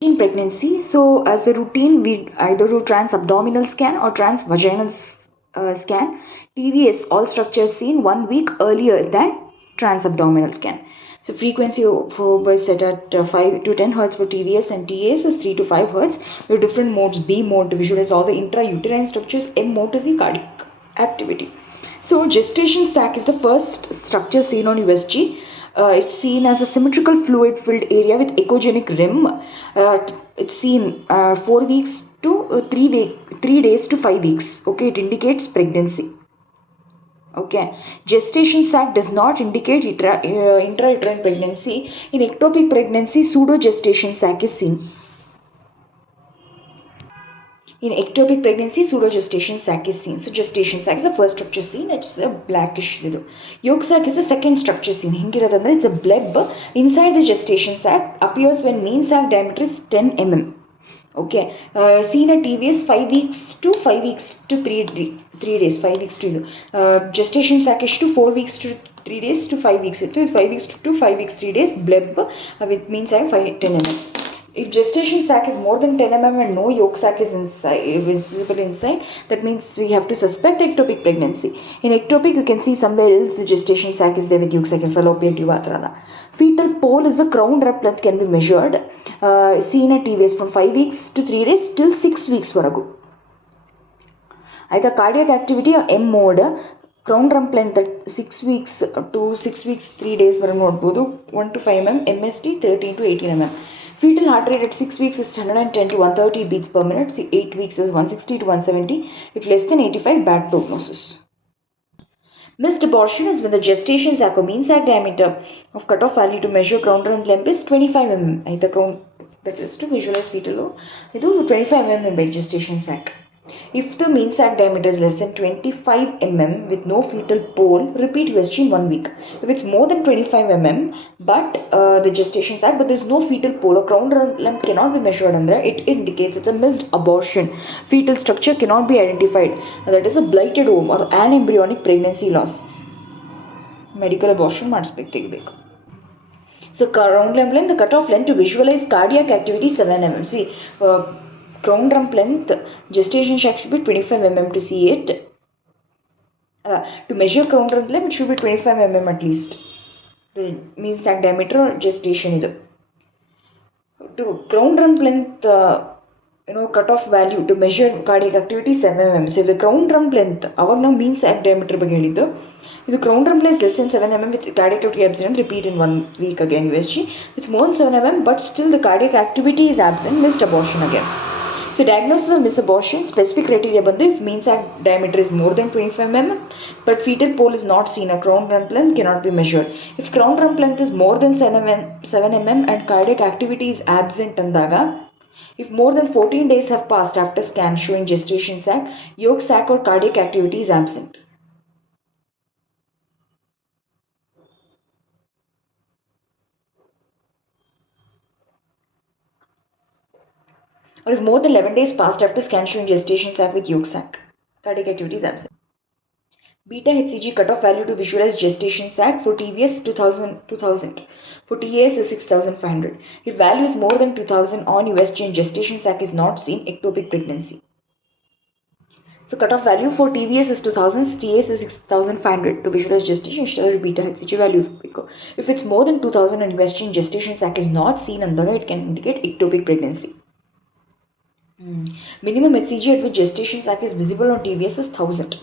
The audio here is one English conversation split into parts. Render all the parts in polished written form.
In pregnancy, so as a routine, we either do trans-abdominal scan or trans-vaginal scan. TVS, all structures seen 1 week earlier than trans-abdominal scan. So frequency is set at 5 to 10 Hz for TVS, and TAS is 3 to 5 Hz. We have different modes: B mode to visualize all the intrauterine structures, M mode to see cardiac activity. So gestation sac is the first structure seen on USG. It's seen as a symmetrical fluid filled area with echogenic rim. It's seen 4 weeks to 3 days to 5 weeks. Okay, it indicates pregnancy. Okay, gestation sac does not indicate intrauterine pregnancy. In ectopic pregnancy, pseudo gestation sac is seen. In ectopic pregnancy, pseudogestation sac is seen. So gestation sac is the first structure seen. It's a blackish. Yolk sac is the second structure seen. It's a bleb inside the gestation sac, appears when mean sac diameter is 10 mm. Okay, seen at TVS 5 weeks to 5 weeks to 3 days. 5 weeks to gestation sac is to 4 weeks to 3 days to 5 weeks. 5 weeks to 5 weeks 3 days bleb with mean sac 10 mm. If gestation sac is more than 10 mm and no yolk sac is visible inside, that means we have to suspect ectopic pregnancy. In ectopic, you can see somewhere else the gestation sac is there with yolk sac and fallopian tube atrala. Fetal pole is a crown rep length can be measured. Seen at TVS from 5 weeks to 3 days till 6 weeks varagu. Either cardiac activity or M mode. Crown rump length at 6 weeks to 6 weeks 3 days ವರೆಗೆ ನೋಡಬಹುದು. 1 to 5 mm, MST 13 to 18 mm. Fetal heart rate at 6 weeks is 110 to 130 beats per minute. 8 weeks is 160 to 170. If less than 85, bad prognosis. Missed abortion is when the gestation sac or mean sac diameter of cutoff value to measure crown length is 25 mm. The crown, that is to visualize fetal low. It is 25 mm by gestation sac. If the mean sac diameter is less than 25 mm with no fetal pole, repeat USG in 1 week. If it's more than 25 mm but the gestation sac but there is no fetal pole or crown length cannot be measured under, it indicates it's a missed abortion. Fetal structure cannot be identified. That is a blighted ovum or anembryonic pregnancy loss. Medical abortion ಮಾಡಿಸ್ಬೇಕು. So crown length, the cutoff length to visualize cardiac activity 7 mm. See, crown rump length, gestation sac should be 25 mm to see it. To measure crown rump length, it should be 25 mm at least. The mean sac diameter or gestation idu. To crown rump length, cutoff value to measure cardiac activity 7 mm. So if the crown rump length, our now mean sac diameter ಬಗ್ಗೆ ಹೇಳಿದ್ದು. If the crown rump length is less than 7 mm with cardiac activity absent, repeat in 1 week again USG. If it's more than 7 mm but still the cardiac activity is absent, missed abortion again. So diagnosis of missed abortion, specific criteria bandu if mean sac diameter is more than 25 mm but fetal pole is not seen, a crown rump length cannot be measured. If crown rump length is more than 7 mm and cardiac activity is absent andaga, if more than 14 days have passed after scan showing gestation sac, yolk sac or cardiac activity is absent. Or if more than 11 days passed after scan showing gestation sac with yolk sac, cardiac activity is absent. Beta HCG cutoff value to visualize gestation sac for TVS 2000. For TAS is 6500. If value is more than 2000 on USG and gestation sac is not seen, ectopic pregnancy. So cutoff value for TVS is 2000, TAS is 6500 to visualize gestation. Beta HCG value. If it's more than 2000 on USG and gestation sac is not seen, it can indicate ectopic pregnancy. Minimum HCG at which gestation sac is visible on TVS is 1000.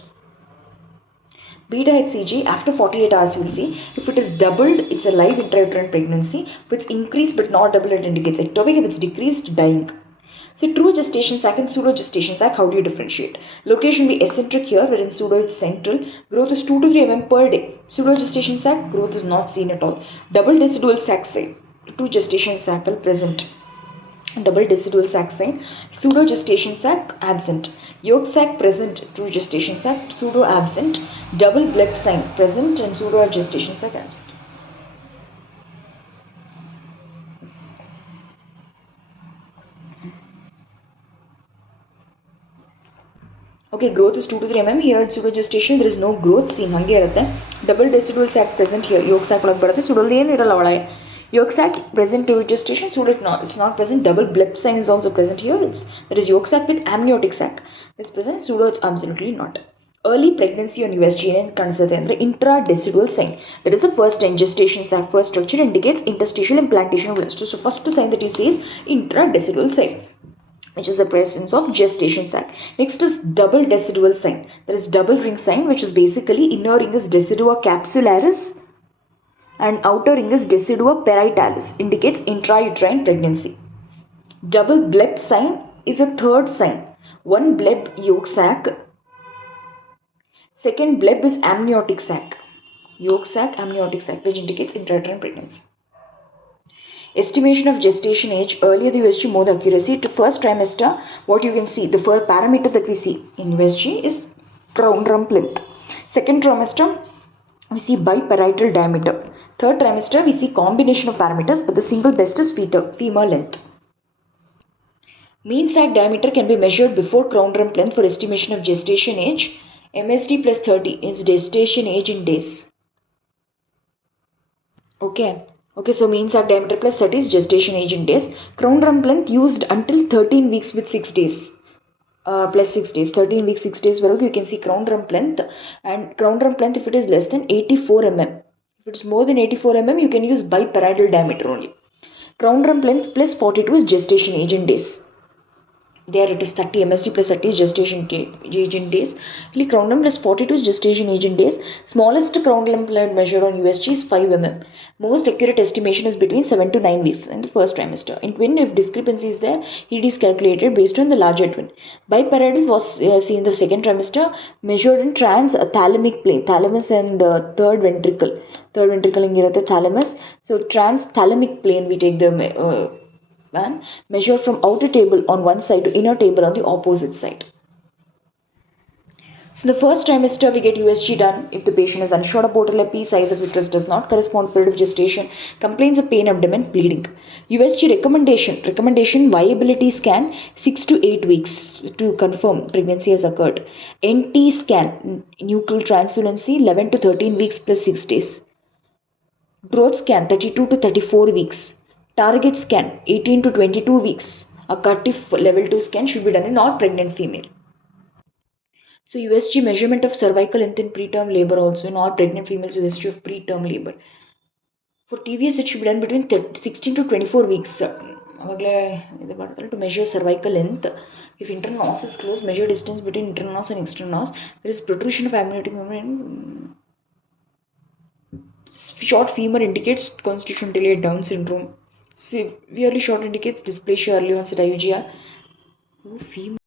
Beta HCG after 48 hours you will see. If it is doubled, it's a live intrauterine pregnancy. If it's increased but not doubled, it indicates ectopic. If it's decreased, dying. So true gestation sac and pseudo gestation sac, how do you differentiate? Location be eccentric here, wherein pseudo is central. Growth is 2 to 3 mm per day. Pseudo gestation sac, growth is not seen at all. Double decidual sac sign, 2 gestation sac are present. Double decidual sac sign, pseudo gestation sac absent, yolk sac present, true gestation sac, pseudo absent, double bleb sign present and pseudo gestation sac absent. Okay, growth is 2 to 3 mm. Here pseudo gestation there is no growth seen, hange irutte. Double decidual sac present here, yolk sac olaga barutte, pseudo ಏನು ಇರಲ್ಲ ಒಳಗೆ. Yolk sac present during gestation, it's not present. Double bleb sign is also present here. That is yolk sac with amniotic sac. It's present. Pseudo, it's absolutely not. Early pregnancy on USG and consider the intradecidual sign. That is the first sign. Gestation sac first structure indicates interstitial implantation of blasters. So first sign that you see is intradecidual sign, which is the presence of gestation sac. Next is double decidual sign. That is double ring sign, which is basically inner ring is decidua capsularis and outer ring is decidua parietalis, indicates intrauterine pregnancy. Double bleb sign is a third sign. One bleb yolk sac, second bleb is amniotic sac. Yolk sac, amniotic sac, which indicates intrauterine pregnancy. Estimation of gestation age, earlier the USG more the accuracy. To first trimester, what you can see, the first parameter that we see in USG is crown rump length. Second trimester, we see biparietal diameter. Third trimester, we see combination of parameters, but the single best is femur length. Mean sac diameter can be measured before crown rump length for estimation of gestation age. MSD plus 30 is gestation age in days. Okay, so mean sac diameter plus 30 is gestation age in days. Crown rump length used until 13 weeks with 6 days. Plus 6 days, 13 weeks, 6 days you can see crown rump length. And crown rump length, if it is less than 84 mm. If it's more than 84 mm, you can use biparietal diameter only. Crown rump length plus 42 is gestation age in days. There it is 30 MSD plus 30 is gestation age in days. Crown rump plus 42 is gestation age in days. Smallest crown rump length measured on USG is 5 mm. Most accurate estimation is between 7 to 9 weeks in the first trimester. In twin, if discrepancy is there, it is calculated based on the larger twin. Biparietal was seen in the second trimester, measured in trans-thalamic plane, thalamus and third ventricle. Third ventricle in the thalamus. So trans-thalamic plane, we take the and measure from outer table on one side to inner table on the opposite side. So the first trimester we get USG done if the patient is unsure about LP, size of uterus does not correspond to period of gestation, complains of pain, abdomen, bleeding. USG recommendation viability scan 6 to 8 weeks to confirm pregnancy has occurred. NT scan nuchal translucency 11 to 13 weeks plus 6 days. Growth scan 32 to 34 weeks. Target scan 18 to 22 weeks. A Cardiff level 2 scan should be done in all pregnant female. So USG measurement of cervical length in preterm labor also in all pregnant females with history of preterm labor. For TVS it should be done between 16 to 24 weeks. To measure cervical length, if internal os is closed, measure distance between internal os and external os. There is protrusion of amniotic membrane. Short femur indicates constitutional delayed Down syndrome. Severely short indicates dysplasia early onset IUGR. Femur